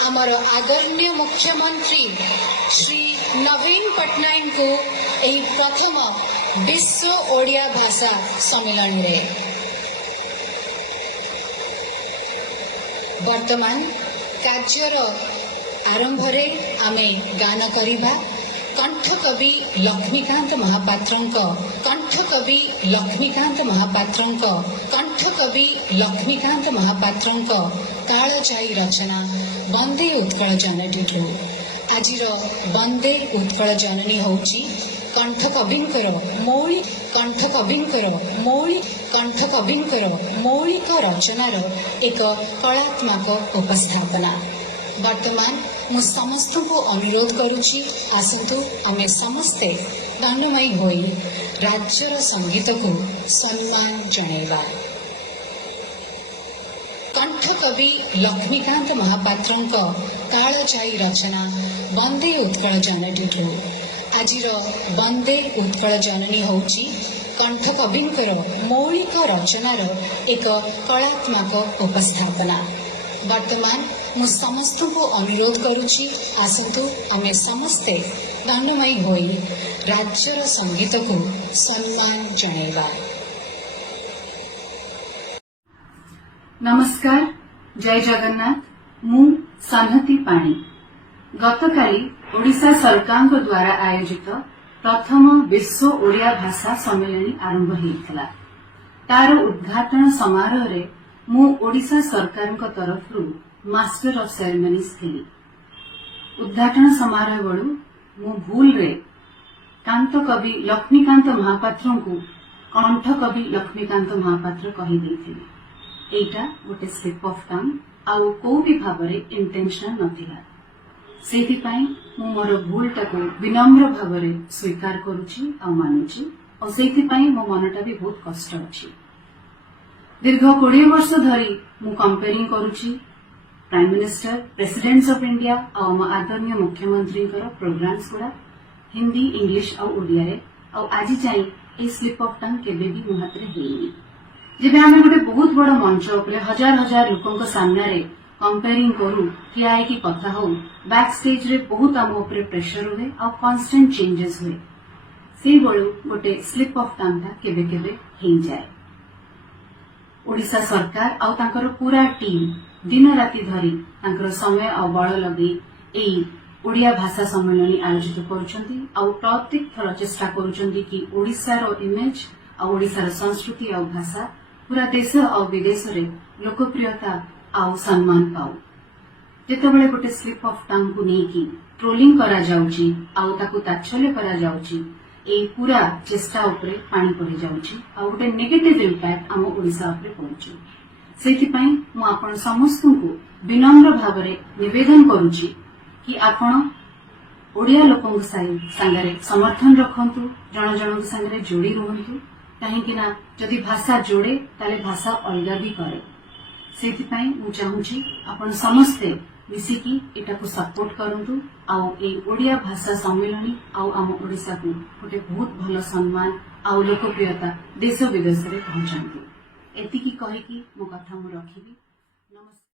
आमर आदरणीय मुख्यमंत्री श्री नवीन पट्टनायक को यही प्रथम विश्व ओडिया भाषा सम्मेलन रे वर्तमान कार्यर आरंभ रे आमे गान करिबा कंठकवि लक्ष्मीकांत महापात्रंक कालजाई रचना वंदे उत्कल जननी। आजिर वंदे उत्कल जननी होची कंठकविंकर मौलिक रचनार एक कलात्मक उपस्थापना। वर्तमान मु समस्त को अनुरोध करुछि आसंतु आमे समस्ते दानमयी होई राज्यर संगीत को सम्मान जणेबा। कंठकवि लक्ष्मीकांत महापात्रंक कालजाई रचना वंदे उत्कल जननी। आजिर वंदे उत्कल जननी होची कंठकविंकर मौलिक रचनार एक कलात्मक उपस्थापना। वर्तमान मु समस्त को अनुरोध करुछि आसंतु आमे समस्ते दानमयी होई राज्यर संगीत को सम्मान जणेबा। नमस्कार, जय जगन्नाथ। मु सन्हति पाणी गतकाली ओडिशा सरकार द्वारा आयोजित प्रथम विश्व ओडिया भाषा सम्मेलन आरंभ होइथिला। तार उद्घाटन समारोह रे मु ओडिशा सरकार तरफरु मास्टर ऑफ सेरेमनीज थिली। उद्घाटन समारोह बेलू मु भूल रे कांत कवि लक्ष्मीकांत महापात्र को कंठ कवि लक्ष्मीकांत महापात्र कही देथिली। एटा गोटे स्लिप ऑफ टंग आउ को भी भावरे इंटेंशनल नथिला। सेति पई मु मोर भूलटा को विनम्र भावरे स्वीकार करूची आ मानुची और सेति पई मो मनटा भी बहुत कष्ट अछि। दीर्घ 20 वर्ष धरी मु कंपेयरिंग करूची prime minister presidents of India और आदरणीय मुख्यमंत्री प्रोग्राम्स गुड़ा हिंदी इंग्लिश और ओडिया रे और आज जाई ए स्लिप ऑफ टंग केबे भी मो हाथ रे हेनी। जेबे आमे गोटे बहुत बड़ मंच उपरे हजार हजार लोकंक सामने रे कंपेयरिंग करू ठिया है कि कथा हो बैक स्टेज रे बहुत आम उपरे प्रेशर हुए और कांस्टेंट चेंजेस हुए। से बळू गोटे स्लिप ऑफ टंग ता केबे केबे हेई जाए। ओडिशा सरकार आउ तांकर पूरा टीम दिन राति धरी तांकर समय और बल लगे एई ओडिया भाषा सम्मेलन आयोजित करुछंती और प्रत्येक थर चेष्टा करुछंती कि ओडिशार इमेज और ओडिशार संस्कृति और भाषा पूरा देश और विदेश रे लोकप्रियता और सम्मान पाऊ। जेतेबेले गोटे स्लिप ऑफ टंग को नेकी ट्रोलिंग करा जाउची आउ ताकू ताच्छल्य करा जाउची ए पूरा चेष्टा उपरे पानी पड़ी जाउची और गोटे नेगेटिव इम्पैक्ट आम ओडिशा उपरे पड़ुची। सेथिपाई मु आपण समस्त को विनम्र भावरे निवेदन करुची कि आपण ओडिया लोकंक संगरे समर्थन रखंतु, जन जनक संगरे जोड़ी रहंतु। कहीं ना जदि भाषा जोड़े ताले भाषा अलगा भी करे। सेथिपाई मु चाहूची आपण समस्ते मिसिकी एटा को सपोर्ट करंतु आउ ए ओडिया भाषा सम्मेलन आउ आम ओडिशा को गोटे बहुत भल सम्मान आउ लोकप्रियता देश विदेश रे पहुंचांतु। एतिकी कहिकी मो कथा मु रखिबी।